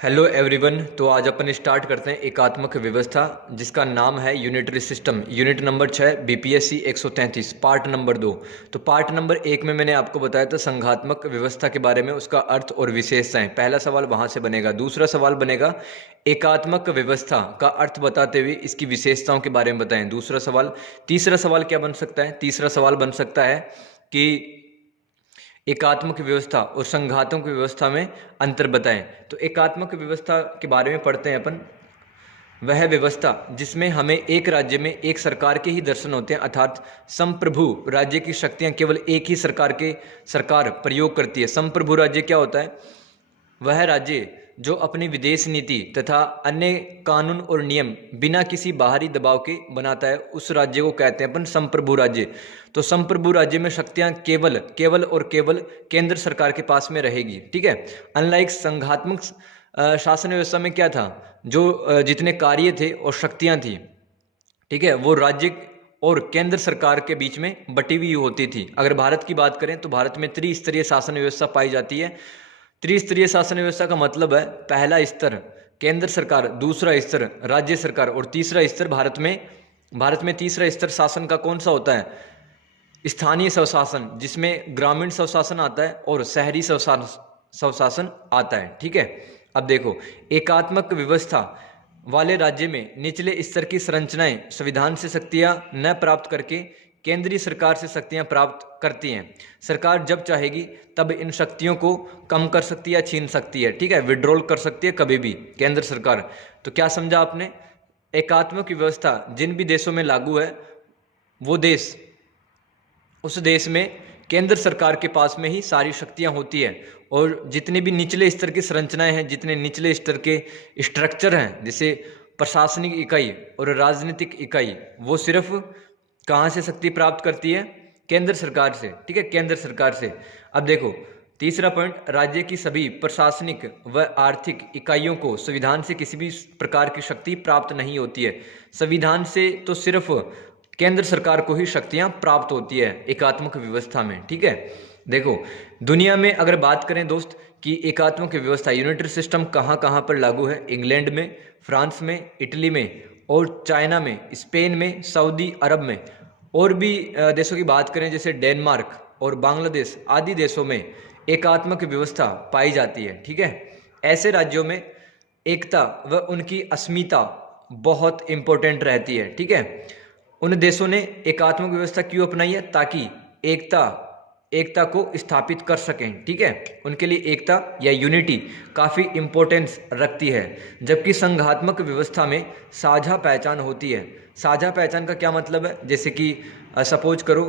Hello everyone. तो आज अपन start करते हैं एकात्मक व्यवस्था, जिसका नाम है unitary system. Unit number 6 BPSC 133 part number 2। तो पार्ट नंबर 1 में मैंने आपको बताया था संघात्मक व्यवस्था के बारे में, उसका अर्थ और विशेषताएं। पहला सवाल वहां से बनेगा। दूसरा सवाल बनेगा एकात्मक व्यवस्था का अर्थ बताते हुए इसकी विशेषताओं के बारे में बताएं, दूसरा सवाल। तीसरा सवाल क्या बन सकता है? तीसरा सवाल बन सकता है कि एकात्मक व्यवस्था और संघात्मक व्यवस्था में अंतर बताएं। तो एकात्मक व्यवस्था के बारे में पढ़ते हैं अपन। वह व्यवस्था जिसमें हमें एक राज्य में एक सरकार के ही दर्शन होते हैं, अर्थात संप्रभु राज्य की शक्तियां केवल एक ही सरकार प्रयोग करती है। संप्रभु राज्य क्या होता है? वह राज्य जो अपनी विदेश नीति तथा अन्य कानून और नियम बिना किसी बाहरी दबाव के बनाता है, उस राज्य को कहते हैं अपन संप्रभु राज्य। तो संप्रभु राज्य में शक्तियां केवल और केवल केंद्र सरकार के पास में रहेगी। ठीक है। अनलाइक संघात्मक शासन व्यवस्था में क्या था, जो जितने कार्य थे और शक्तियां थी, ठीक है, वो राज्य और केंद्र सरकार के बीच में बटी हुई होती थी। अगर भारत की बात करें तो भारत में त्रिस्तरीय शासन व्यवस्था पाई जाती है। त्रिस्तरीय शासन व्यवस्था का मतलब है पहला स्तर केंद्र सरकार, दूसरा स्तर राज्य सरकार और तीसरा स्तर भारत में तीसरा स्तर शासन का कौन सा होता है? स्थानीय स्वशासन, जिसमें ग्रामीण स्वशासन आता है और शहरी स्वशासन आता है। ठीक है। अब देखो, एकात्मक व्यवस्था वाले राज्य में निचले स्तर की संरचनाएं संविधान से शक्तियां न प्राप्त करके केंद्रीय सरकार से शक्तियां प्राप्त करती हैं। सरकार जब चाहेगी तब इन शक्तियों को कम कर सकती है या छीन सकती है। ठीक है, विड्रॉल कर सकती है कभी भी केंद्र सरकार। तो क्या समझा आपने? एकात्मक व्यवस्था जिन भी देशों में लागू है, वो देश, उस देश में केंद्र सरकार के पास में ही सारी शक्तियां होती है, और जितने भी निचले स्तर की संरचनाएं हैं, जितने निचले स्तर के स्ट्रक्चर हैं, जैसे प्रशासनिक इकाई और राजनीतिक इकाई, वो सिर्फ कहाँ से शक्ति प्राप्त करती है? केंद्र सरकार से। ठीक है, केंद्र सरकार से। अब देखो तीसरा पॉइंट, राज्य की सभी प्रशासनिक व आर्थिक इकाइयों को संविधान से किसी भी प्रकार की शक्ति प्राप्त नहीं होती है। संविधान से तो सिर्फ केंद्र सरकार को ही शक्तियां प्राप्त होती है एकात्मक व्यवस्था में। ठीक है। देखो दुनिया में अगर बात करें दोस्त कि एकात्मक व्यवस्था यूनिटरी सिस्टम कहाँ कहाँ पर लागू है? इंग्लैंड में, फ्रांस में, इटली में और चाइना में, स्पेन में, सऊदी अरब में, और भी देशों की बात करें जैसे डेनमार्क और बांग्लादेश आदि देशों में एकात्मक व्यवस्था पाई जाती है। ठीक है। ऐसे राज्यों में एकता व उनकी अस्मिता बहुत इंपॉर्टेंट रहती है। ठीक है। उन देशों ने एकात्मक व्यवस्था क्यों अपनाई है? ताकि एकता को स्थापित कर सकें। ठीक है, उनके लिए एकता या यूनिटी काफ़ी इंपॉर्टेंस रखती है। जबकि संघात्मक व्यवस्था में साझा पहचान होती है। साझा पहचान का क्या मतलब है? जैसे कि सपोज करो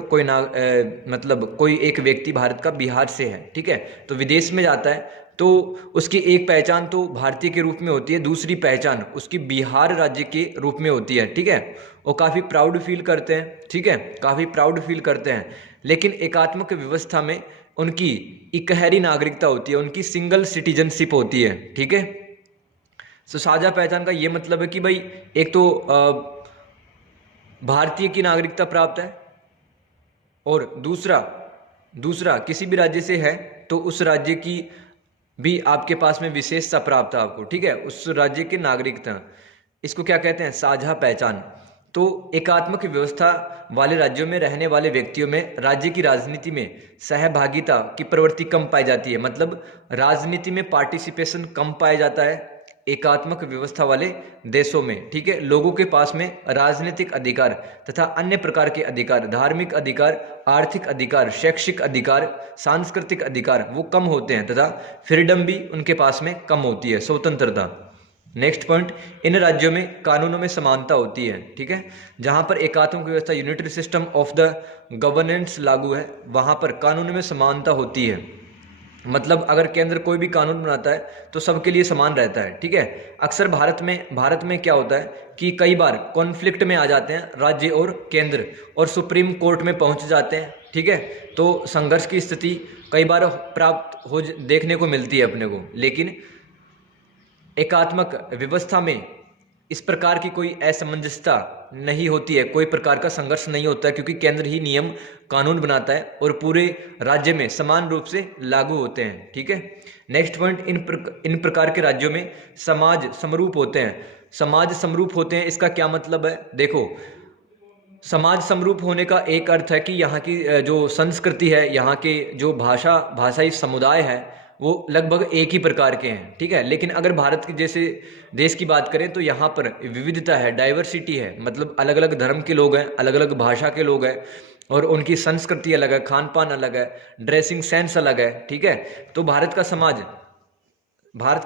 मतलब कोई एक व्यक्ति भारत का बिहार से है, ठीक है, तो विदेश में जाता है तो उसकी एक पहचान तो भारतीय के रूप में होती है, दूसरी पहचान उसकी बिहार राज्य के रूप में होती है। ठीक है, वो काफ़ी प्राउड फील करते हैं। ठीक है, काफ़ी प्राउड फील करते हैं। लेकिन एकात्मक व्यवस्था में उनकी इकहरी नागरिकता होती है, उनकी सिंगल सिटीजनशिप होती है। ठीक है। तो साझा पहचान का ये मतलब है कि भाई एक तो भारतीय की नागरिकता प्राप्त है, और दूसरा किसी भी राज्य से है तो उस राज्य की भी आपके पास में विशेषता प्राप्त है आपको। ठीक है, उस राज्य की नागरिकता, इसको क्या कहते हैं? साझा पहचान। तो एकात्मक व्यवस्था वाले राज्यों में रहने वाले व्यक्तियों में राज्य की राजनीति में सहभागिता की प्रवृत्ति कम पाई जाती है। मतलब राजनीति में पार्टिसिपेशन कम पाया जाता है एकात्मक व्यवस्था वाले देशों में। ठीक है, लोगों के पास में राजनीतिक अधिकार तथा अन्य प्रकार के अधिकार, धार्मिक अधिकार, आर्थिक अधिकार, शैक्षिक अधिकार, सांस्कृतिक अधिकार वो कम होते हैं, तथा फ्रीडम भी उनके पास में कम होती है, स्वतंत्रता। नेक्स्ट पॉइंट, इन राज्यों में कानूनों में समानता होती है। ठीक है, जहां पर एकात्मक व्यवस्था unitary system of the governance लागू है, वहां पर कानून में समानता होती है। मतलब अगर केंद्र कोई भी कानून बनाता है तो सबके लिए समान रहता है। ठीक है। अक्सर भारत में क्या होता है कि कई बार कॉन्फ्लिक्ट में आ जाते हैं राज्य और केंद्र, और सुप्रीम कोर्ट में पहुंच जाते हैं। ठीक है, तो संघर्ष की स्थिति कई बार देखने को मिलती है अपने को। लेकिन एकात्मक व्यवस्था में इस प्रकार की कोई असमंजसता नहीं होती है, कोई प्रकार का संघर्ष नहीं होता है, क्योंकि केंद्र ही नियम कानून बनाता है और पूरे राज्य में समान रूप से लागू होते हैं। ठीक है, नेक्स्ट पॉइंट, इन प्रकार के राज्यों में समाज समरूप होते हैं। समाज समरूप होते हैं, इसका क्या मतलब है? देखो, समाज समरूप होने का एक अर्थ है कि यहाँ की जो संस्कृति है, यहाँ के जो भाषाई समुदाय है, वो लगभग एक ही प्रकार के हैं। ठीक है, लेकिन अगर भारत के जैसे देश की बात करें तो यहाँ पर विविधता है, डाइवर्सिटी है, मतलब अलग अलग धर्म के लोग हैं, अलग अलग भाषा के लोग हैं, और उनकी संस्कृति अलग है, खान पान अलग है, ड्रेसिंग सेंस अलग है। ठीक है, तो भारत का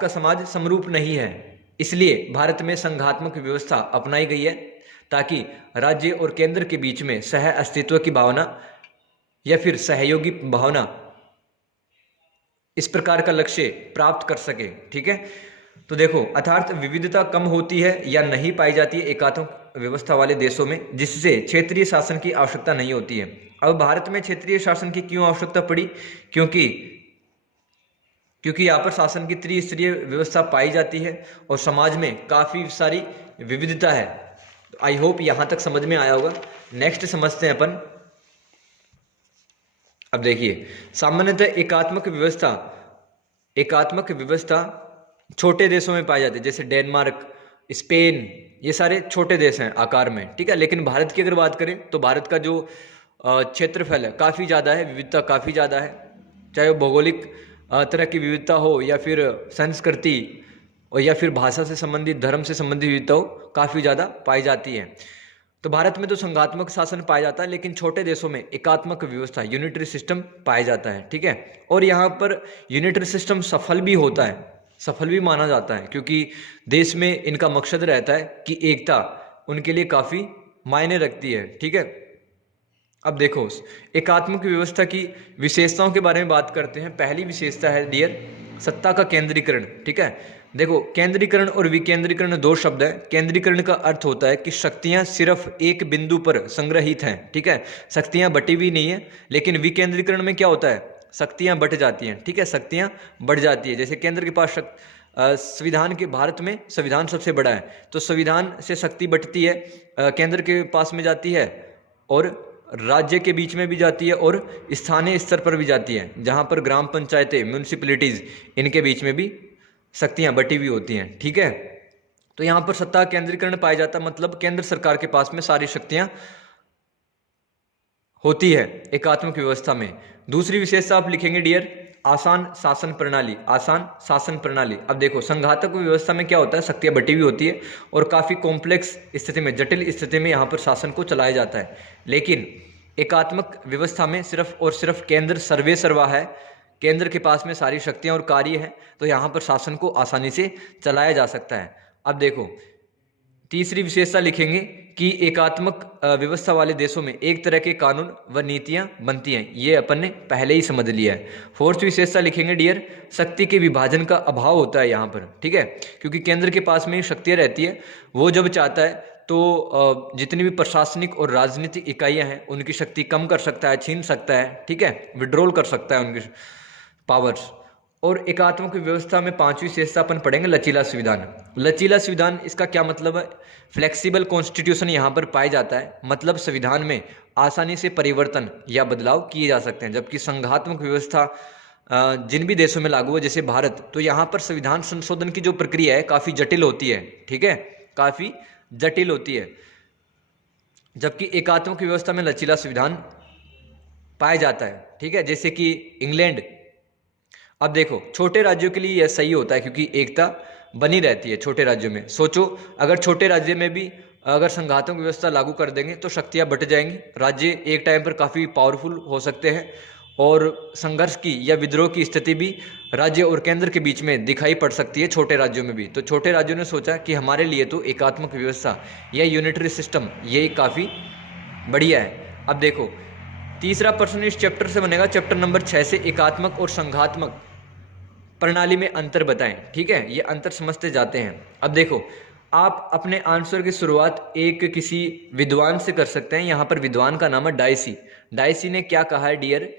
समाज समरूप नहीं है, इसलिए भारत में संघात्मक व्यवस्था अपनाई गई है, ताकि राज्य और केंद्र के बीच में सह अस्तित्व की भावना या फिर सहयोगी भावना, इस प्रकार का लक्ष्य प्राप्त कर सके। ठीक है, तो देखो, अर्थात विविधता कम होती है या नहीं पाई जाती है एकात्मक व्यवस्था वाले देशों में, जिससे क्षेत्रीय शासन की आवश्यकता नहीं होती है। अब भारत में क्षेत्रीय शासन की क्यों आवश्यकता पड़ी? क्योंकि यहाँ पर शासन की त्रिस्तरीय व्यवस्था पाई जाती है और समाज में काफी सारी विविधता है। आई होप यहां तक समझ में आया होगा। नेक्स्ट समझते हैं अपन। अब देखिए, सामान्यतः एकात्मक व्यवस्था छोटे देशों में पाई जाती है, जैसे डेनमार्क, स्पेन, ये सारे छोटे देश हैं आकार में। ठीक है, लेकिन भारत की अगर बात करें तो भारत का जो क्षेत्रफल है काफ़ी ज़्यादा है, विविधता काफ़ी ज़्यादा है, चाहे वो भौगोलिक तरह की विविधता हो या फिर संस्कृति और या फिर भाषा से संबंधित, धर्म से संबंधित विविधता हो, काफ़ी ज़्यादा पाई जाती है। तो भारत में तो संघात्मक शासन पाया जाता है, लेकिन छोटे देशों में एकात्मक व्यवस्था, यूनिटरी सिस्टम पाया जाता है। ठीक है, और यहाँ पर यूनिटरी सिस्टम सफल भी होता है, सफल भी माना जाता है, क्योंकि देश में इनका मकसद रहता है कि एकता उनके लिए काफ़ी मायने रखती है। ठीक है, अब देखो, एकात्मक व्यवस्था की विशेषताओं के बारे में बात करते हैं। पहली विशेषता है डियर, सत्ता का केंद्रीकरण। ठीक है, देखो, केंद्रीकरण और विकेंद्रीकरण दो शब्द है। केंद्रीकरण का अर्थ होता है कि शक्तियां सिर्फ एक बिंदु पर संग्रहित हैं। ठीक है, शक्तियां बटी हुई नहीं है। लेकिन विकेंद्रीकरण में क्या होता है? शक्तियां बट जाती हैं। ठीक है, शक्तियां बढ़ जाती है। जैसे केंद्र के पास संविधान के, भारत में संविधान सबसे बड़ा है, तो संविधान से शक्ति बटती है, केंद्र के पास में जाती है, और राज्य के बीच में भी जाती है, और स्थानीय स्तर पर भी जाती है, जहां पर ग्राम पंचायतें, म्यूनिसिपैलिटीज, इनके बीच में भी शक्तियां बटी हुई होती हैं। ठीक है, तो यहां पर सत्ता केंद्रीकरण पाया जाता है, मतलब केंद्र सरकार के पास में सारी शक्तियां होती है एकात्मक व्यवस्था में। दूसरी विशेषता आप लिखेंगे डियर, आसान शासन प्रणाली। आसान शासन प्रणाली। अब देखो, संघातक व्यवस्था में क्या होता है? शक्तियां बटी हुई होती है और काफी कॉम्प्लेक्स स्थिति में, जटिल स्थिति में यहां पर शासन को चलाया जाता है। लेकिन एकात्मक व्यवस्था में सिर्फ और सिर्फ केंद्र सर्वे सर्वा है, केंद्र के पास में सारी शक्तियां और कार्य है, तो यहाँ पर शासन को आसानी से चलाया जा सकता है। अब देखो, तीसरी विशेषता लिखेंगे कि एकात्मक व्यवस्था वाले देशों में एक तरह के कानून व नीतियां बनती हैं। ये अपन ने पहले ही समझ लिया है। फोर्थ विशेषता लिखेंगे डियर, शक्ति के विभाजन का अभाव होता है यहाँ पर। ठीक है, क्योंकि केंद्र के पास में शक्तियाँ रहती है, वो जब चाहता है तो जितनी भी प्रशासनिक और राजनीतिक इकाइयाँ हैं उनकी शक्ति कम कर सकता है, छीन सकता है। ठीक है, विड्रॉल कर सकता है उनकी पावर्स। और एकात्मक व्यवस्था में पांचवी विशेषता अपन पढ़ेंगे, लचीला संविधान। लचीला संविधान, इसका क्या मतलब है? फ्लेक्सिबल कॉन्स्टिट्यूशन यहाँ पर पाया जाता है, मतलब संविधान में आसानी से परिवर्तन या बदलाव किए जा सकते हैं। जबकि संघात्मक व्यवस्था जिन भी देशों में लागू है, जैसे भारत, तो यहाँ पर संविधान संशोधन की जो प्रक्रिया है काफ़ी जटिल होती है। ठीक है, काफ़ी जटिल होती है, जबकि एकात्मक व्यवस्था में लचीला संविधान पाया जाता है। ठीक है, जैसे कि इंग्लैंड। अब देखो, छोटे राज्यों के लिए यह सही होता है, क्योंकि एकता बनी रहती है छोटे राज्यों में। सोचो, अगर छोटे राज्य में भी अगर संघात्मक व्यवस्था लागू कर देंगे तो शक्तियां बट जाएंगी, राज्य एक टाइम पर काफ़ी पावरफुल हो सकते हैं, और संघर्ष की या विद्रोह की स्थिति भी राज्य और केंद्र के बीच में दिखाई पड़ सकती है छोटे राज्यों में भी। तो छोटे राज्यों ने सोचा कि हमारे लिए तो एकात्मक व्यवस्था या यूनिटरी सिस्टम ये काफ़ी बढ़िया है। अब देखो, तीसरा प्रश्न इस चैप्टर से बनेगा, चैप्टर नंबर 6 से, एकात्मक और संघात्मक प्रणाली में अंतर बताएं। ठीक है, ये अंतर समझते जाते हैं। अब देखो, आप अपने आंसर की शुरुआत एक किसी विद्वान से कर सकते हैं। यहाँ पर विद्वान का नाम है डायसी। डायसी ने क्या कहा है डियर,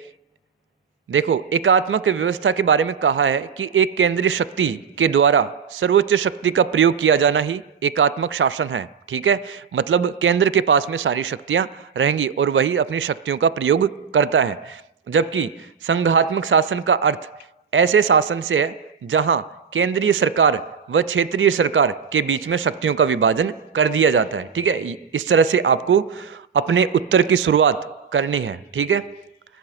देखो, एकात्मक व्यवस्था के बारे में कहा है कि एक केंद्रीय शक्ति के द्वारा सर्वोच्च शक्ति का प्रयोग किया जाना ही एकात्मक शासन है। ठीक है, मतलब केंद्र के पास में सारी शक्तियां रहेंगी और वही अपनी शक्तियों का प्रयोग करता है। जबकि संघात्मक शासन का अर्थ ऐसे शासन से है जहां केंद्रीय सरकार व क्षेत्रीय सरकार के बीच में शक्तियों का विभाजन कर दिया जाता है। ठीक है, इस तरह से आपको अपने उत्तर की शुरुआत करनी है। ठीक है,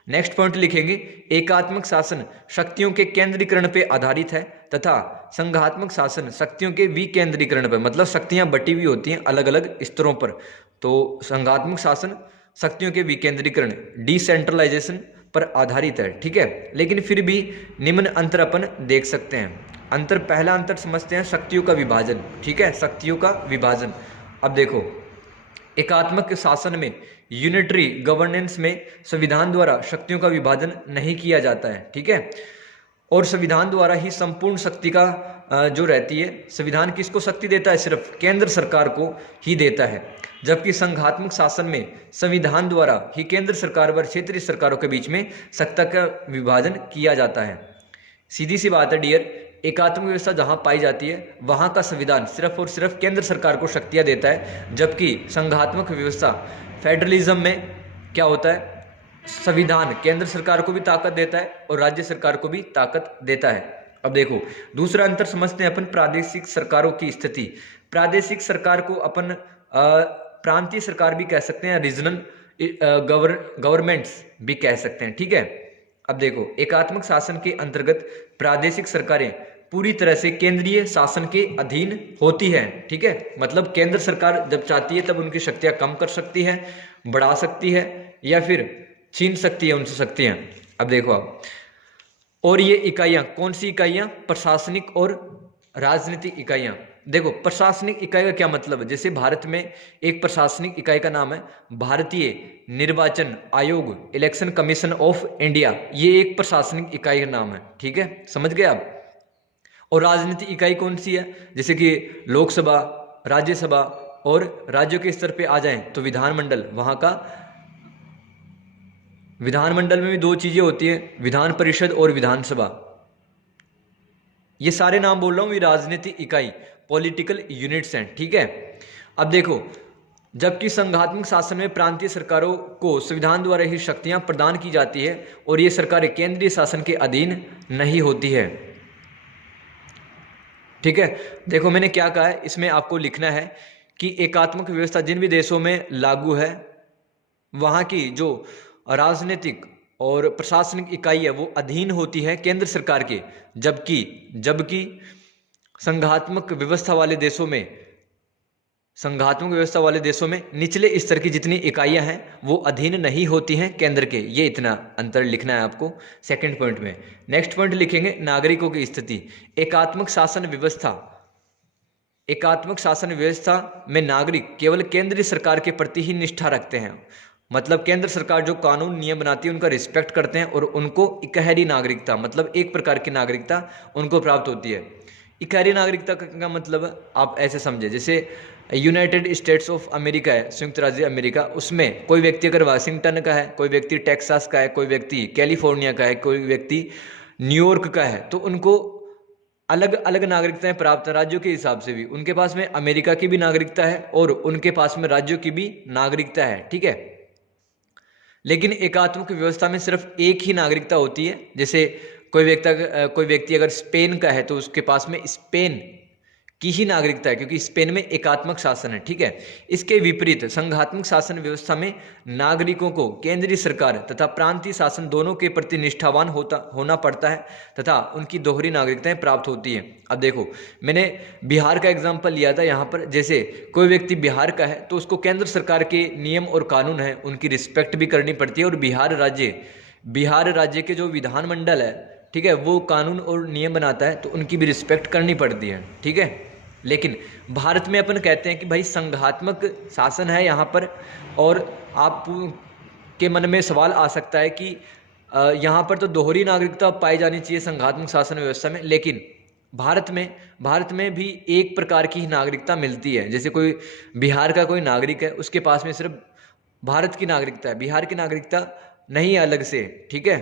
नेक्स्ट पॉइंट लिखेंगे, एकात्मक शासन शक्तियों के केंद्रीकरण पर आधारित है तथा संघात्मक शासन शक्तियों के विकेंद्रीकरण पर, मतलब शक्तियां बटी हुई होती हैं अलग अलग स्तरों पर। तो संघात्मक शासन शक्तियों के विकेंद्रीकरण डिसेंट्रलाइजेशन पर आधारित है। ठीक है, लेकिन फिर भी निम्न अंतर अपन देख सकते हैं। अंतर, पहला अंतर समझते हैं शक्तियों का विभाजन। ठीक है, शक्तियों का विभाजन। अब देखो, एकात्मक शासन में यूनिटरी गवर्नेंस में संविधान द्वारा शक्तियों का विभाजन नहीं किया जाता है। ठीक है, और संविधान द्वारा ही संपूर्ण शक्ति का जो रहती है, संविधान किसको शक्ति देता है? सिर्फ केंद्र सरकार को ही देता है। जबकि संघात्मक शासन में संविधान द्वारा ही केंद्र सरकार व क्षेत्रीय सरकारों के बीच में सत्ता का विभाजन किया जाता है। सीधी सी बात है डियर, एकात्मक व्यवस्था जहां पाई जाती है वहां का संविधान सिर्फ और सिर्फ केंद्र सरकार को शक्तियां देता है, जबकि संघात्मक व्यवस्था फेडरलिज्म में क्या होता है? संविधान केंद्र सरकार को भी ताकत देता है और राज्य सरकार को भी ताकत देता है। अब देखो, दूसरा अंतर समझते हैं अपन प्रादेशिक सरकारों की स्थिति। प्रादेशिक सरकार को अपन प्रांतीय सरकार भी कह सकते हैं, रीजनल गवर्नमेंट्स भी कह सकते हैं। ठीक है, अब देखो, एकात्मक शासन के अंतर्गत प्रादेशिक सरकारें पूरी तरह से केंद्रीय शासन के अधीन होती है। ठीक है, मतलब केंद्र सरकार जब चाहती है तब उनकी शक्तियां कम कर सकती है, बढ़ा सकती है या फिर छीन सकती है उनसे शक्तियां। अब देखो आप, और ये इकाइयां कौन सी इकाइयां? प्रशासनिक और राजनीतिक इकाइयां। देखो, प्रशासनिक इकाई का क्या मतलब है? जैसे भारत में एक प्रशासनिक इकाई का नाम है भारतीय निर्वाचन आयोग, इलेक्शन कमीशन ऑफ इंडिया, ये एक प्रशासनिक इकाई का नाम है। ठीक है, समझ गए आप? और राजनीतिक इकाई कौन सी है? जैसे कि लोकसभा, राज्यसभा, और राज्यों के स्तर पे आ जाएं तो विधानमंडल, वहां का विधानमंडल में भी दो चीजें होती हैं, विधान परिषद और विधानसभा। ये सारे नाम बोल रहा हूं, ये राजनीतिक इकाई, पॉलिटिकल यूनिट्स हैं। ठीक है, अब देखो, जबकि संघात्मक शासन में प्रांतीय सरकारों को संविधान द्वारा ही शक्तियां प्रदान की जाती है और ये सरकारें केंद्रीय शासन के अधीन नहीं होती है। ठीक है, देखो मैंने क्या कहा है, इसमें आपको लिखना है कि एकात्मक व्यवस्था जिन भी देशों में लागू है वहां की जो राजनीतिक और प्रशासनिक इकाई है वो अधीन होती है केंद्र सरकार के, जबकि संघात्मक व्यवस्था वाले देशों में निचले स्तर की जितनी इकाइयां हैं वो अधीन नहीं होती हैं केंद्र के। ये इतना अंतर लिखना है आपको सेकंड पॉइंट में। नेक्स्ट पॉइंट लिखेंगे, नागरिकों की स्थिति। एकात्मक शासन व्यवस्था में नागरिक केवल केंद्रीय सरकार के प्रति ही निष्ठा रखते हैं, मतलब केंद्र सरकार जो कानून नियम बनाती है उनका रिस्पेक्ट करते हैं और उनको इकहरी नागरिकता, मतलब एक प्रकार की नागरिकता उनको प्राप्त होती है। इकहरी नागरिकता का मतलब आप ऐसे समझे, जैसे यूनाइटेड स्टेट्स ऑफ अमेरिका है, संयुक्त राज्य अमेरिका, उसमें कोई व्यक्ति अगर वाशिंगटन का है, कोई व्यक्ति टेक्सास का है, कोई व्यक्ति कैलिफोर्निया का है, कोई व्यक्ति न्यूयॉर्क का है, तो उनको अलग अलग नागरिकताएं प्राप्त है राज्यों के हिसाब से भी। उनके पास में अमेरिका की भी नागरिकता है और उनके पास में राज्यों की भी नागरिकता है। ठीक है, लेकिन एकात्मक व्यवस्था में सिर्फ एक ही नागरिकता होती है। जैसे कोई व्यक्ति अगर स्पेन का है तो उसके पास में स्पेन की ही नागरिकता है, क्योंकि स्पेन में एकात्मक शासन है। ठीक है, इसके विपरीत संघात्मक शासन व्यवस्था में नागरिकों को केंद्रीय सरकार तथा प्रांतीय शासन दोनों के प्रति निष्ठावान होना पड़ता है तथा उनकी दोहरी नागरिकताएं प्राप्त होती हैं। अब देखो, मैंने बिहार का एग्जाम्पल लिया था यहाँ पर। जैसे कोई व्यक्ति बिहार का है तो उसको केंद्र सरकार के नियम और कानून है उनकी रिस्पेक्ट भी करनी पड़ती है, और बिहार राज्य के जो विधानमंडल है, ठीक है, वो कानून और नियम बनाता है तो उनकी भी रिस्पेक्ट करनी पड़ती है। ठीक है, लेकिन भारत में अपन कहते हैं कि भाई संघात्मक शासन है यहाँ पर, और आप के मन में सवाल आ सकता है कि यहाँ पर तो दोहरी नागरिकता पाई जानी चाहिए संघात्मक शासन व्यवस्था में, लेकिन भारत में भी एक प्रकार की ही नागरिकता मिलती है। जैसे कोई बिहार का कोई नागरिक है, उसके पास में सिर्फ भारत की नागरिकता है, बिहार की नागरिकता नहीं है अलग से। ठीक है,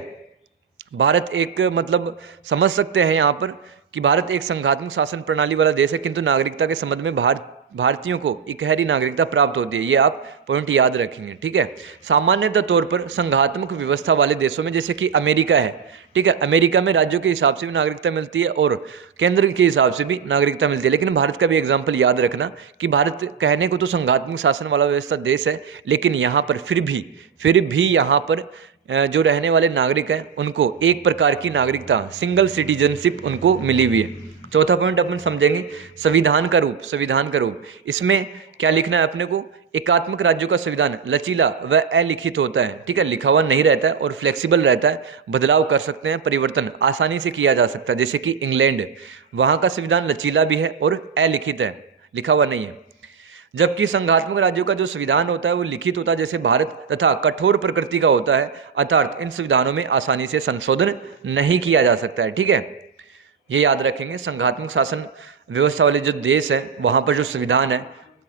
भारत एक मतलब समझ सकते हैं यहाँ पर कि भारत एक संघात्मक शासन प्रणाली वाला देश है, किंतु नागरिकता के संबंध में भारतीयों को इकहरी नागरिकता प्राप्त होती है। ये आप पॉइंट याद रखेंगे, ठीक है। सामान्यतः तौर पर संघात्मक व्यवस्था वाले देशों में, जैसे कि अमेरिका है, ठीक है, अमेरिका में राज्यों के हिसाब से भी नागरिकता मिलती है और केंद्र के हिसाब से भी नागरिकता मिलती है। लेकिन भारत का भी एग्जाम्पल याद रखना कि भारत कहने को तो संघात्मक शासन वाला व्यवस्था देश है, लेकिन यहाँ पर फिर भी यहाँ पर जो रहने वाले नागरिक हैं उनको एक प्रकार की नागरिकता, सिंगल सिटीजनशिप उनको मिली हुई है। चौथा पॉइंट अपन समझेंगे संविधान का रूप। संविधान का रूप, इसमें क्या लिखना है अपने को? एकात्मक राज्यों का संविधान लचीला व अलिखित होता है, ठीक है, लिखा हुआ नहीं रहता है और फ्लेक्सिबल रहता है, बदलाव कर सकते हैं, परिवर्तन आसानी से किया जा सकता है। जैसे कि इंग्लैंड, वहाँ का संविधान लचीला भी है और अलिखित है, लिखा हुआ नहीं है। जबकि संघात्मक राज्यों का जो संविधान होता है वो लिखित होता है, जैसे भारत, तथा कठोर प्रकृति का होता है, अर्थात इन संविधानों में आसानी से संशोधन नहीं किया जा सकता है, ठीक है। ये याद रखेंगे, संघात्मक शासन व्यवस्था वाले जो देश है वहाँ पर जो संविधान है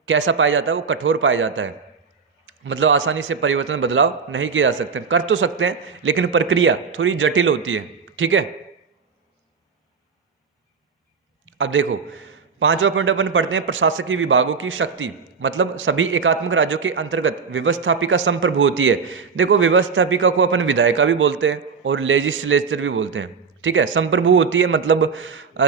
कैसा पाया जाता है, वो कठोर पाया जाता है, मतलब आसानी से परिवर्तन बदलाव नहीं किया जा सकते। कर तो सकते हैं लेकिन प्रक्रिया थोड़ी जटिल होती है, ठीक है। अब देखो पांचवा पॉइंट अपन पढ़ते हैं प्रशासकीय विभागों की शक्ति, मतलब सभी एकात्मक राज्यों के अंतर्गत व्यवस्थापिका संप्रभु होती है। देखो व्यवस्थापिका को अपन विधायिका भी बोलते हैं और लेजिस्लेचर भी बोलते हैं, ठीक है। संप्रभु होती है मतलब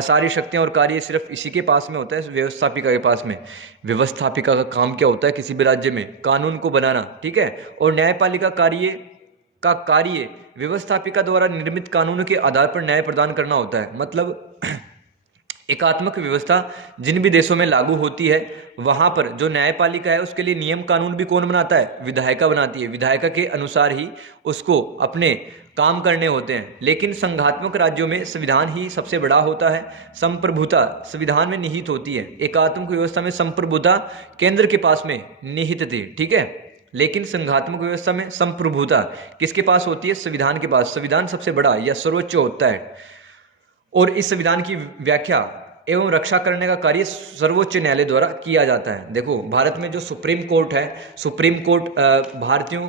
सारी शक्तियां और कार्य सिर्फ इसी के पास में होता है, व्यवस्थापिका के पास में। व्यवस्थापिका का काम क्या होता है? किसी भी राज्य में कानून को बनाना, ठीक है। और न्यायपालिका कार्य व्यवस्थापिका द्वारा निर्मित कानून के आधार पर न्याय प्रदान करना होता है। मतलब एकात्मक व्यवस्था जिन भी देशों में लागू होती है वहां पर जो न्यायपालिका है उसके लिए नियम कानून भी कौन बनाता है? विधायिका बनाती है। विधायिका के अनुसार ही उसको अपने काम करने होते हैं। लेकिन संघात्मक राज्यों में संविधान ही सबसे बड़ा होता है, संप्रभुता संविधान में निहित होती है। एकात्मक व्यवस्था में संप्रभुता केंद्र के पास में निहित थी, ठीक है। लेकिन संघात्मक व्यवस्था में संप्रभुता किसके पास होती है? संविधान के पास। संविधान सबसे बड़ा या सर्वोच्च होता है और इस संविधान की व्याख्या एवं रक्षा करने का कार्य सर्वोच्च न्यायालय द्वारा किया जाता है। देखो भारत में जो सुप्रीम कोर्ट है, सुप्रीम कोर्ट भारतीयों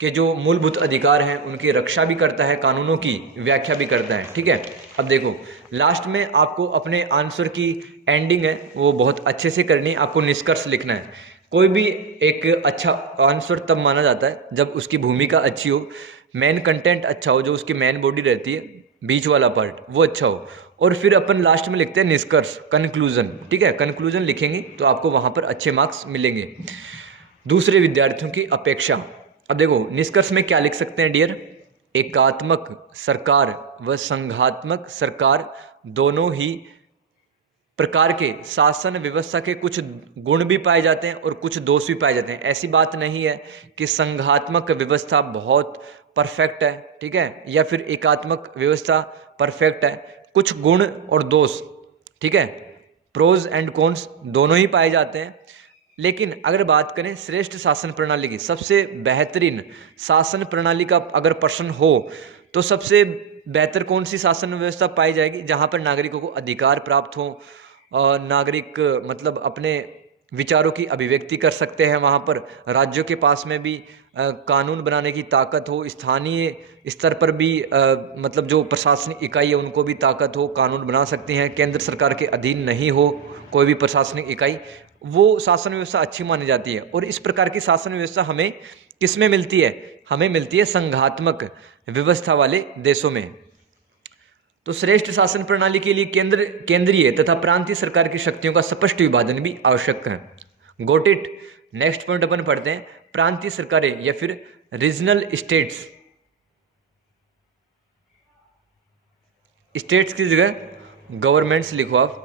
के जो मूलभूत अधिकार हैं उनकी रक्षा भी करता है, कानूनों की व्याख्या भी करता है, ठीक है। अब देखो लास्ट में आपको अपने आंसर की एंडिंग है वो बहुत अच्छे से करनी है, आपको निष्कर्ष लिखना है। कोई भी एक अच्छा आंसर तब माना जाता है जब उसकी भूमिका अच्छी हो, मेन कंटेंट अच्छा हो, जो उसकी मेन बॉडी रहती है बीच वाला पार्ट वो अच्छा हो, और फिर अपन लास्ट में लिखते हैं निष्कर्ष, कंक्लूजन, ठीक है। कंक्लूजन लिखेंगे तो आपको वहां पर अच्छे मार्क्स मिलेंगे दूसरे विद्यार्थियों की अपेक्षा। अब देखो निष्कर्ष में क्या लिख सकते हैं डियर? एकात्मक सरकार व संघात्मक सरकार दोनों ही प्रकार के शासन व्यवस्था के कुछ गुण भी पाए जाते हैं और कुछ दोष भी पाए जाते हैं। ऐसी बात नहीं है कि संघात्मक व्यवस्था बहुत परफेक्ट है, ठीक है, या फिर एकात्मक व्यवस्था परफेक्ट है। कुछ गुण और दोष, ठीक है, प्रोज एंड कॉन्स दोनों ही पाए जाते हैं। लेकिन अगर बात करें श्रेष्ठ शासन प्रणाली की, सबसे बेहतरीन शासन प्रणाली का अगर प्रश्न हो तो सबसे बेहतर कौन सी शासन व्यवस्था पाई जाएगी? जहां पर नागरिकों को अधिकार प्राप्त हो, नागरिक मतलब अपने विचारों की अभिव्यक्ति कर सकते हैं, वहाँ पर राज्यों के पास में भी कानून बनाने की ताकत हो, स्थानीय स्तर पर भी मतलब जो प्रशासनिक इकाई है उनको भी ताकत हो, कानून बना सकती हैं, केंद्र सरकार के अधीन नहीं हो कोई भी प्रशासनिक इकाई, वो शासन व्यवस्था अच्छी मानी जाती है। और इस प्रकार की शासन व्यवस्था हमें किस में मिलती है? हमें मिलती है संघात्मक व्यवस्था वाले देशों में। तो श्रेष्ठ शासन प्रणाली के लिए केंद्रीय तथा प्रांतीय सरकार की शक्तियों का स्पष्ट विभाजन भी आवश्यक है। Got it. नेक्स्ट पॉइंट अपन पढ़ते हैं प्रांतीय सरकारें या फिर रीजनल स्टेट्स। स्टेट्स की जगह गवर्नमेंट्स लिखो आप।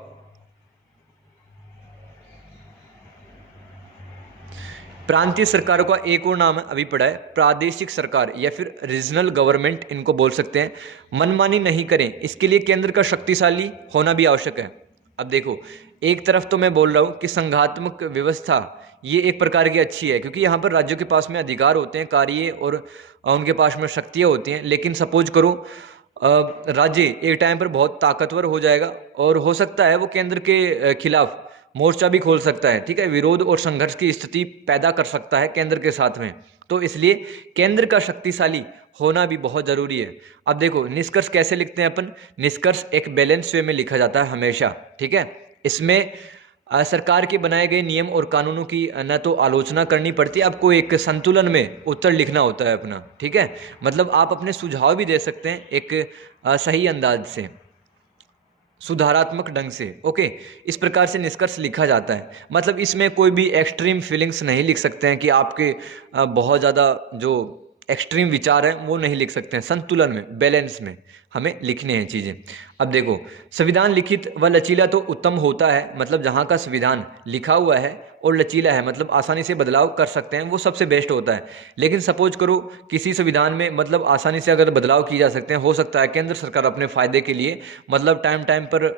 प्रांतीय सरकारों का एक और नाम है, अभी पढ़ा है, प्रादेशिक सरकार या फिर रीजनल गवर्नमेंट इनको बोल सकते हैं। मनमानी नहीं करें, इसके लिए केंद्र का शक्तिशाली होना भी आवश्यक है। अब देखो एक तरफ तो मैं बोल रहा हूँ कि संघात्मक व्यवस्था ये एक प्रकार की अच्छी है क्योंकि यहाँ पर राज्यों के पास में अधिकार होते हैं, कार्य और उनके पास में शक्तियाँ होती हैं। लेकिन सपोज करो राज्य एक टाइम पर बहुत ताकतवर हो जाएगा और हो सकता है वो केंद्र के खिलाफ मोर्चा भी खोल सकता है, ठीक है, विरोध और संघर्ष की स्थिति पैदा कर सकता है केंद्र के साथ में। तो इसलिए केंद्र का शक्तिशाली होना भी बहुत जरूरी है। अब देखो निष्कर्ष कैसे लिखते हैं अपन, निष्कर्ष एक बैलेंस वे में लिखा जाता है हमेशा, ठीक है। इसमें सरकार के बनाए गए नियम और कानूनों की न तो आलोचना करनी पड़ती है, आपको एक संतुलन में उत्तर लिखना होता है अपना, ठीक है। मतलब आप अपने सुझाव भी दे सकते हैं एक सही अंदाज से, सुधारात्मक ढंग से, ओके। इस प्रकार से निष्कर्ष लिखा जाता है। मतलब इसमें कोई भी एक्सट्रीम फीलिंग्स नहीं लिख सकते हैं कि आपके बहुत ज़्यादा जो एक्सट्रीम विचार हैं वो नहीं लिख सकते हैं। संतुलन में, बैलेंस में हमें लिखने हैं चीज़ें। अब देखो संविधान लिखित व लचीला तो उत्तम होता है, मतलब जहाँ का संविधान लिखा हुआ है और लचीला है, मतलब आसानी से बदलाव कर सकते हैं, वो सबसे बेस्ट होता है। लेकिन सपोज करो किसी संविधान में मतलब आसानी से अगर बदलाव किए जा सकते हैं, हो सकता है केंद्र सरकार अपने फायदे के लिए मतलब टाइम टाइम पर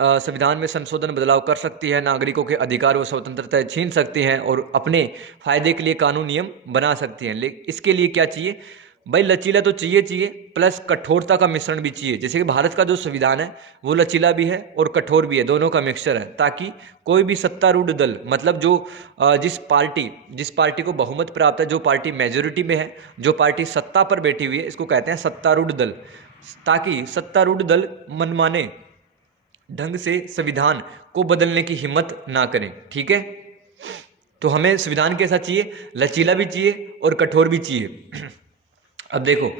संविधान में संशोधन बदलाव कर सकती है, नागरिकों के अधिकार व स्वतंत्रता छीन सकती हैं और अपने फायदे के लिए कानून नियम बना सकती हैं। लेकिन इसके लिए क्या चाहिए भाई, लचीला तो चाहिए प्लस कठोरता का मिश्रण भी चाहिए। जैसे कि भारत का जो संविधान है वो लचीला भी है और कठोर भी है, दोनों का मिक्सचर है, ताकि कोई भी सत्तारूढ़ दल, मतलब जो जिस पार्टी को बहुमत प्राप्त है, जो पार्टी मेजोरिटी में है, जो पार्टी सत्ता पर बैठी हुई है, इसको कहते हैं सत्तारूढ़ दल, ताकि सत्तारूढ़ दल मनमाने ढंग से संविधान को बदलने की हिम्मत ना करें, ठीक है। तो हमें संविधान कैसा चाहिए, लचीला भी चाहिए और कठोर भी चाहिए। अब देखो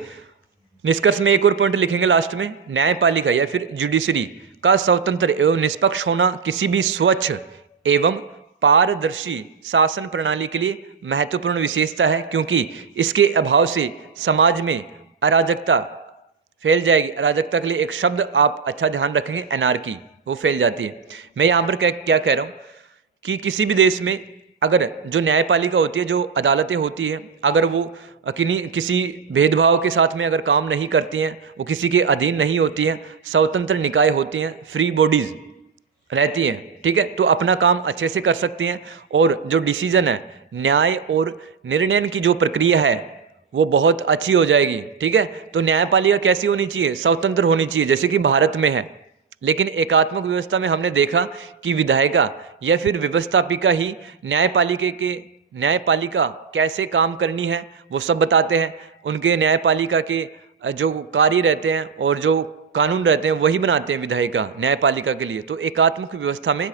निष्कर्ष में एक और पॉइंट लिखेंगे लास्ट में, न्यायपालिका या फिर जुडिशरी का स्वतंत्र एवं निष्पक्ष होना किसी भी स्वच्छ एवं पारदर्शी शासन प्रणाली के लिए महत्वपूर्ण विशेषता है, क्योंकि इसके अभाव से समाज में अराजकता फैल जाएगी। अराजकता के लिए एक शब्द आप अच्छा ध्यान रखेंगे, एनार्की, वो फैल जाती है। मैं यहाँ पर क्या कह रहा हूँ कि किसी भी देश में अगर जो न्यायपालिका होती है, जो अदालतें होती हैं, अगर वो किसी भेदभाव के साथ में अगर काम नहीं करती हैं, वो किसी के अधीन नहीं होती हैं, स्वतंत्र निकाय होती हैं, फ्री बॉडीज रहती हैं, ठीक है, तो अपना काम अच्छे से कर सकती हैं और जो डिसीजन है, न्याय और निर्णय की जो प्रक्रिया है वो बहुत अच्छी हो जाएगी, ठीक है। तो न्यायपालिका कैसी होनी चाहिए, स्वतंत्र होनी चाहिए, जैसे कि भारत में है। लेकिन एकात्मक व्यवस्था में हमने देखा कि विधायिका या फिर व्यवस्थापिका ही न्यायपालिका कैसे काम करनी है वो सब बताते हैं। उनके न्यायपालिका के जो कार्य रहते हैं और जो कानून रहते हैं वही बनाते हैं विधायिका न्यायपालिका के लिए। तो एकात्मक व्यवस्था में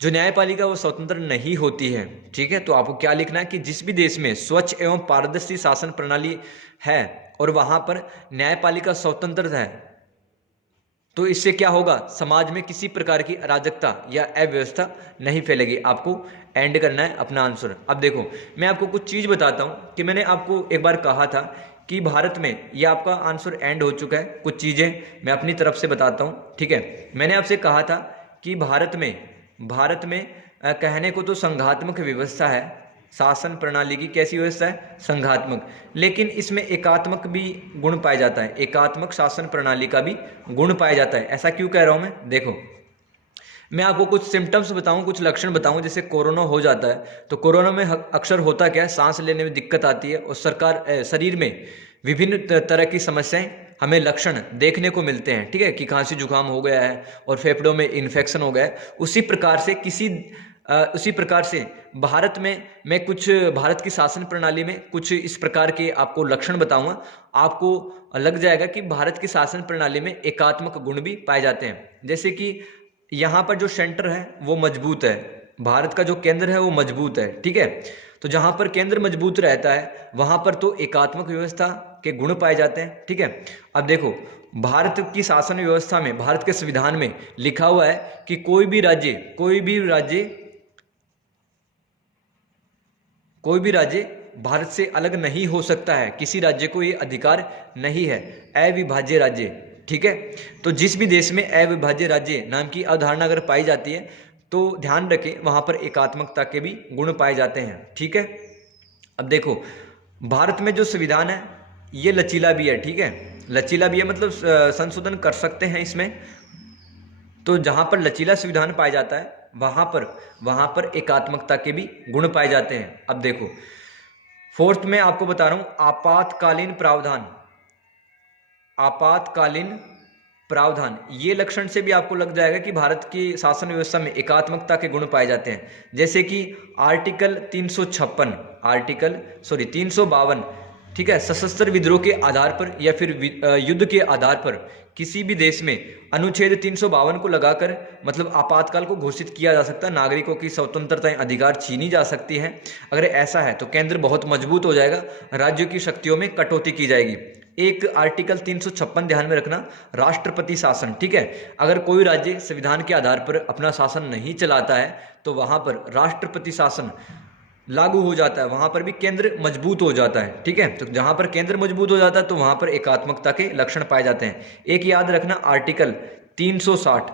जो न्यायपालिका वो स्वतंत्र नहीं होती है, ठीक है। तो आपको क्या लिखना है कि जिस भी देश में स्वच्छ एवं पारदर्शी शासन प्रणाली है और वहां पर न्यायपालिका स्वतंत्र है, तो इससे क्या होगा, समाज में किसी प्रकार की अराजकता या अव्यवस्था नहीं फैलेगी। आपको एंड करना है अपना आंसर। अब देखो मैं आपको कुछ चीज बताता हूं कि मैंने आपको एक बार कहा था कि भारत में, ये आपका आंसर एंड हो चुका है, कुछ चीजें मैं अपनी तरफ से बताता हूं, ठीक है। मैंने आपसे कहा था कि भारत में कहने को तो संघात्मक व्यवस्था है, शासन प्रणाली की कैसी व्यवस्था है, संघात्मक, लेकिन इसमें एकात्मक भी गुण पाया जाता है, एकात्मक शासन प्रणाली का भी गुण पाया जाता है। ऐसा क्यों कह रहा हूं मैं, देखो मैं आपको कुछ सिम्टम्स बताऊं, कुछ लक्षण बताऊं। जैसे कोरोना हो जाता है तो कोरोना में अक्सर होता क्या है, सांस लेने में दिक्कत आती है और शरीर में विभिन्न तरह की समस्याएं हमें लक्षण देखने को मिलते हैं, ठीक है, कि खांसी जुकाम हो गया है और फेफड़ों में इन्फेक्शन हो गया है। उसी प्रकार से भारत में मैं कुछ भारत की शासन प्रणाली में कुछ इस प्रकार के आपको लक्षण बताऊंगा, आपको लग जाएगा कि भारत की शासन प्रणाली में एकात्मक गुण भी पाए जाते हैं। जैसे कि यहाँ पर जो सेंटर है वो मजबूत है, भारत का जो केंद्र है वो मजबूत है, ठीक है। तो जहां पर केंद्र मजबूत रहता है वहां पर तो एकात्मक व्यवस्था के गुण पाए जाते हैं, ठीक है। अब देखो भारत की शासन व्यवस्था में, भारत के संविधान में लिखा हुआ है कि कोई भी राज्य भारत से अलग नहीं हो सकता है, किसी राज्य को ये अधिकार नहीं है, अविभाज्य राज्य, ठीक है। तो जिस भी देश में अविभाज्य राज्य नाम की अवधारणा अगर पाई जाती है तो ध्यान रखें वहां पर एकात्मकता के भी गुण पाए जाते हैं, ठीक है। अब देखो भारत में जो संविधान है ये लचीला भी है, ठीक है, लचीला भी है, मतलब संशोधन कर सकते हैं इसमें। तो जहां पर लचीला संविधान पाया जाता है वहां पर एकात्मकता के भी गुण पाए जाते हैं। अब देखो फोर्थ में आपको बता रहा हूं, आपातकालीन प्रावधान, ये लक्षण से भी आपको लग जाएगा कि भारत की शासन व्यवस्था में एकात्मकता के गुण पाए जाते हैं। जैसे कि आर्टिकल 352, ठीक है, सशस्त्र विद्रोह के आधार पर या फिर युद्ध के आधार पर किसी भी देश में अनुच्छेद 352 को लगाकर मतलब आपातकाल को घोषित किया जा सकता है, नागरिकों की स्वतंत्रताएं अधिकार छीनी जा सकती हैं। अगर ऐसा है तो केंद्र बहुत मजबूत हो जाएगा, राज्यों की शक्तियों में कटौती की जाएगी। एक आर्टिकल 356 ध्यान में रखना, राष्ट्रपति शासन, ठीक है, अगर कोई राज्य संविधान के आधार पर अपना शासन नहीं चलाता है तो वहां पर राष्ट्रपति शासन लागू हो जाता है, वहां पर भी केंद्र मजबूत हो जाता है, ठीक है। तो जहां पर केंद्र मजबूत हो जाता है तो वहां पर एकात्मकता के लक्षण पाए जाते हैं। एक याद रखना, आर्टिकल 360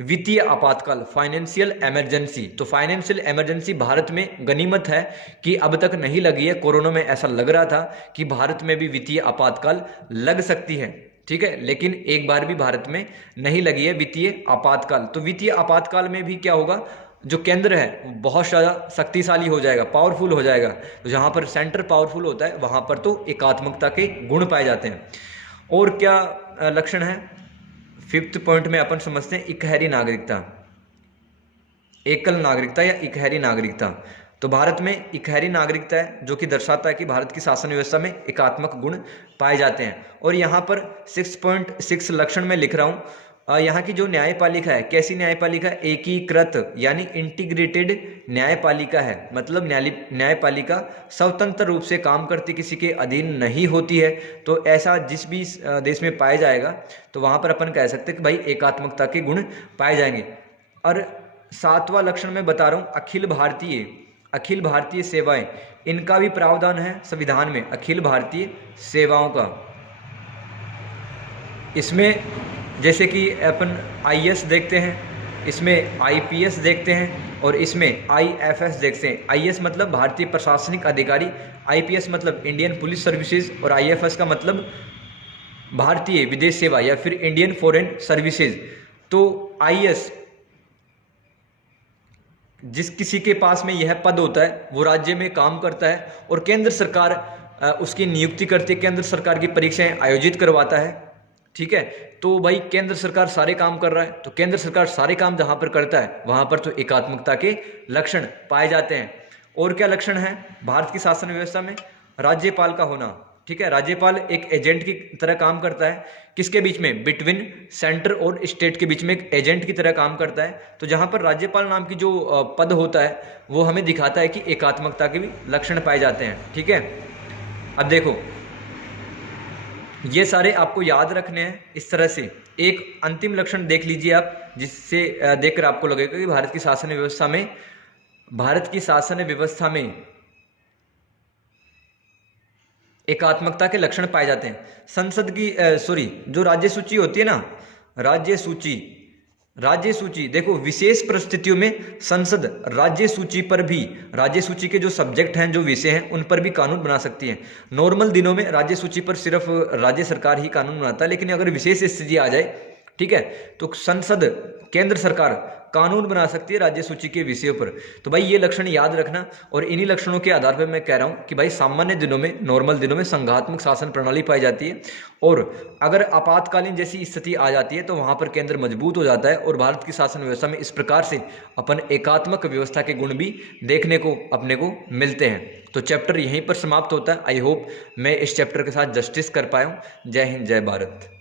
वित्तीय आपातकाल, फाइनेंशियल इमरजेंसी। तो फाइनेंशियल इमरजेंसी भारत में गनीमत है कि अब तक नहीं लगी है, कोरोना में ऐसा लग रहा था कि भारत में भी वित्तीय आपातकाल लग सकती है, ठीक है, लेकिन एक बार भी भारत में नहीं लगी है वित्तीय आपातकाल। तो वित्तीय आपातकाल में भी क्या होगा, जो केंद्र है वो बहुत ज़्यादा शक्तिशाली हो जाएगा, पावरफुल हो जाएगा। तो जहाँ पर सेंटर पावरफुल होता है वहाँ पर तो एकात्मकता के गुण पाए जाते हैं। और क्या लक्षण है, 5th पॉइंट में अपन समझते हैं इकहरी नागरिकता, एकल नागरिकता या इकहरी नागरिकता। तो भारत में इकहरी नागरिकता है जो कि दर्शाता है कि भारत की शासन व्यवस्था में एकात्मक गुण पाए जाते हैं। और यहाँ पर 6.6 लक्षण में लिख रहा हूँ, यहाँ की जो न्यायपालिका है, कैसी न्यायपालिका है, एकीकृत यानी इंटीग्रेटेड न्यायपालिका है। मतलब न्यायपालिका स्वतंत्र रूप से काम करती, किसी के अधीन नहीं होती है। तो ऐसा जिस भी देश में पाया जाएगा तो वहाँ पर अपन कह सकते हैं कि भाई एकात्मकता के गुण पाए जाएंगे। और 7वां लक्षण में बता रहा हूँ, अखिल भारतीय सेवाएं, इनका भी प्रावधान है संविधान में, अखिल भारतीय सेवाओं का। इसमें जैसे कि अपन आईएएस देखते हैं, इसमें आईपीएस देखते हैं और इसमें आईएफएस देखते हैं। आईएएस मतलब भारतीय प्रशासनिक अधिकारी, आईपीएस मतलब इंडियन पुलिस सर्विसेज और आईएफएस का मतलब भारतीय विदेश सेवा या फिर इंडियन फॉरेन सर्विसेज। तो आईएएस जिस किसी के पास में यह पद होता है वो राज्य में काम करता है और केंद्र सरकार उसकी नियुक्ति करती है, केंद्र सरकार की परीक्षाएं आयोजित करवाता है, ठीक है। तो भाई केंद्र सरकार सारे काम कर रहा है, तो केंद्र सरकार सारे काम जहां पर करता है वहां पर तो एकात्मकता के लक्षण पाए जाते हैं। और क्या लक्षण है भारत की शासन व्यवस्था में, राज्यपाल का होना, ठीक है। राज्यपाल एक एजेंट की तरह काम करता है, किसके बीच में, बिटवीन सेंटर और स्टेट के बीच में एक एजेंट की तरह काम करता है। तो जहां पर राज्यपाल नाम की जो पद होता है वो हमें दिखाता है कि एकात्मकता के भी लक्षण पाए जाते हैं, ठीक है। अब देखो ये सारे आपको याद रखने हैं इस तरह से। एक अंतिम लक्षण देख लीजिए आप, जिससे देखकर आपको लगेगा कि भारत की शासन व्यवस्था में एकात्मकता के लक्षण पाए जाते हैं। संसद की जो राज्य सूची होती है ना, राज्य सूची देखो, विशेष परिस्थितियों में संसद राज्य सूची के जो सब्जेक्ट हैं, जो विषय हैं, उन पर भी कानून बना सकती है। नॉर्मल दिनों में राज्य सूची पर सिर्फ राज्य सरकार ही कानून बनाता है, लेकिन अगर विशेष स्थिति आ जाए, ठीक है, तो संसद, केंद्र सरकार कानून बना सकती है राज्य सूची के विषयों पर। तो भाई ये लक्षण याद रखना। और इन्हीं लक्षणों के आधार पर मैं कह रहा हूँ कि भाई सामान्य दिनों में, नॉर्मल दिनों में संघात्मक शासन प्रणाली पाई जाती है, और अगर आपातकालीन जैसी स्थिति आ जाती है तो वहां पर केंद्र मजबूत हो जाता है। और भारत की शासन व्यवस्था में इस प्रकार से अपन एकात्मक व्यवस्था के गुण भी देखने को अपने को मिलते हैं। तो चैप्टर यहीं पर समाप्त होता है। आई होप मैं इस चैप्टर के साथ जस्टिस कर पाया हूँ। जय हिंद, जय भारत।